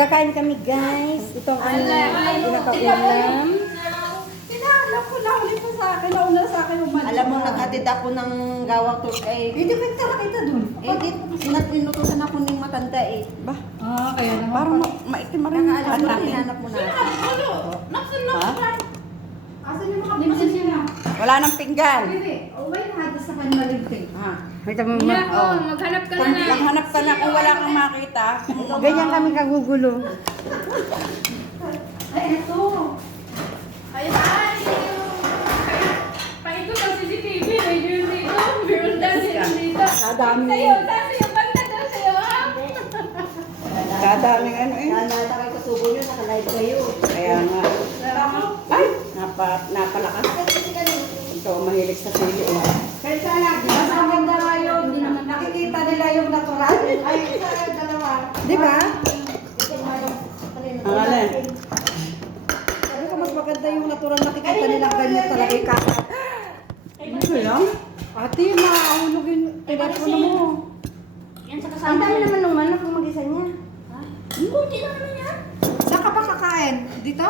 Kakain kami guys. Ito ang aming pinakaulam. Alam ko na, ulit pa sa akin. Nauna sa akin umalis. Alam mo, naghatid ako ng gawang to kay... Hindi ko tara kita dun. Ninutusan ako ng matanda eh. Ba? Kaya naman. Parang maitim rin yung Nakaalam mo, natin. hinanap mo na. Ha? Asan yung mga pinsan niya? Wala nang pinggan. Hindi. Uway na hada sa panmaligting. Ito mo Hindi ma. ako, maghanap ka na Kung lang. maghanap ka na kung wala kang makita. Ganyan kami kagugulo. Ay, eto. Ayun, paikot ang CCTV, medyo dito, meron dahil dito. Kadami. Sa'yo, yung banda daw sa'yo, ha? Kadaming ano eh. Nata kayo kasubo nyo, nakalive kayo. Kaya nga. Ay! Napalakas. Ito, mahilig sa sili eh. Kaya sana, mas maganda nga yun. Nakikita nila yung natural. Ay, sa dalawa. Di ba? Ang alin? Sabi ko, mas maganda yung natural. Nakikita nila ganyan talaga yung kaka. Ano yan? Ate, mahulog yung telepono mo. Ang dami naman ng manok kung mag-isa niya. Kunti lang naman yan. Saan ka pa kakain? Dito?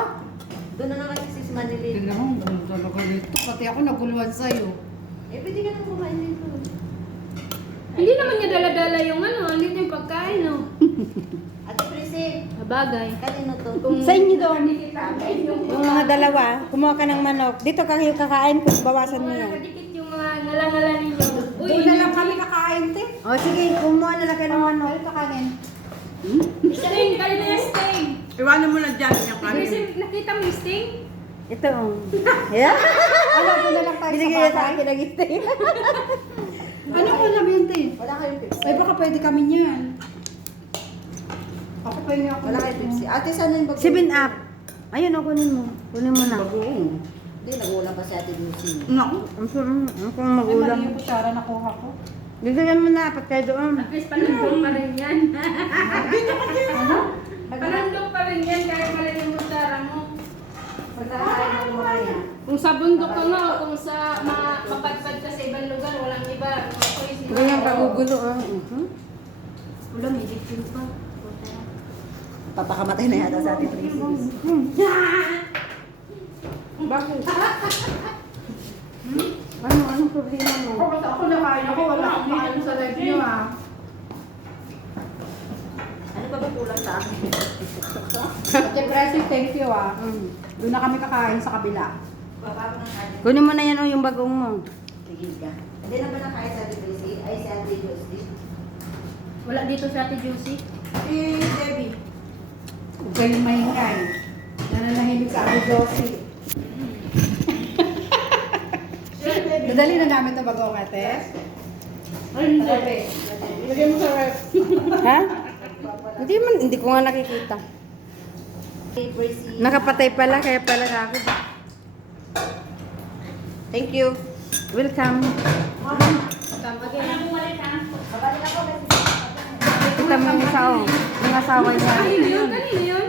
Doon na nga kasi si Manilin. Tingnan mo, ganun talaga dito. Pati ako naguluhan sa'yo. Eh, pwede ka nang kumain dito. Hindi naman niya dala-dala yung ano, hindi yung pagkain, no? Ate Prissy, Sabagay. kanino to? Sa inyo doon. Yung Yung mga dalawa, kumuha ka ng manok. Dito kayo kakain kung bawasan mo yan. nakadikit yung mga ngala-ngala ninyo. Doon na lang kami kakain, te. O sige, kumuha na lang kayo ng manok. Ito kanin. Sting, kayo na yung sting. Iwanan mo lang dyan yung Kasi nakita mo yung sting? Ito. Yeah? Ano, doon na lang tayo Binigay sa niya sa bahay. akin ng itim. Ano ko namin, te? Wala kayong Pepsi. Ay, baka pwede kami niyan. Ako pa niya ako. Wala kayong Pepsi. Ate, sana yung bago? 7 up. Ayun, o, kunin mo. Kunin mo na. Hindi, nag-uula pa si Ate Lucy. Naku, ang kung Ay, magulang. mali yung kutsara nakuha ko. Bigyan mo na, apat kayo doon. At least panandong pa rin yan. Panandong pa rin yan kahit mali yung kutsara mo. Pagkakain ako mamaya. Kung sa bundok ka nga o kung sa mapadpad ka sa ibang lugar, walang iba. Ganyan kagugulo. Wala, may diktin pa. Papakamatay na yata sa Ate Prissy. Bakit? Anong problema mo? Ako, basta ako nakain ako. Wala akong maano sa live niyo, ha. Ano ba ba kulang sa akin? Ate Pressy, thank you, ha. Doon na kami kakain sa kabila. Baba ko ng kanin. Kunin mo na yan o, yung bagong mo. Sige ka. Hindi na ba nakain sa Ate Prissy? Ay, si Ate Lucy. Wala dito sa Ate Juicy. Debbie. Huwag kayong mahingay. Nananahimik sa Ate Josie. Dadali na namin ito bago ang ate. Lagay mo sa ref. Ha? Hindi ko nga nakikita. Ate Prissy. Nakapatay pala, kaya pala ako. Thank you. Welcome. Kita mo yung isa o. Yung asawa niya. Kanino yun? Kanino yun?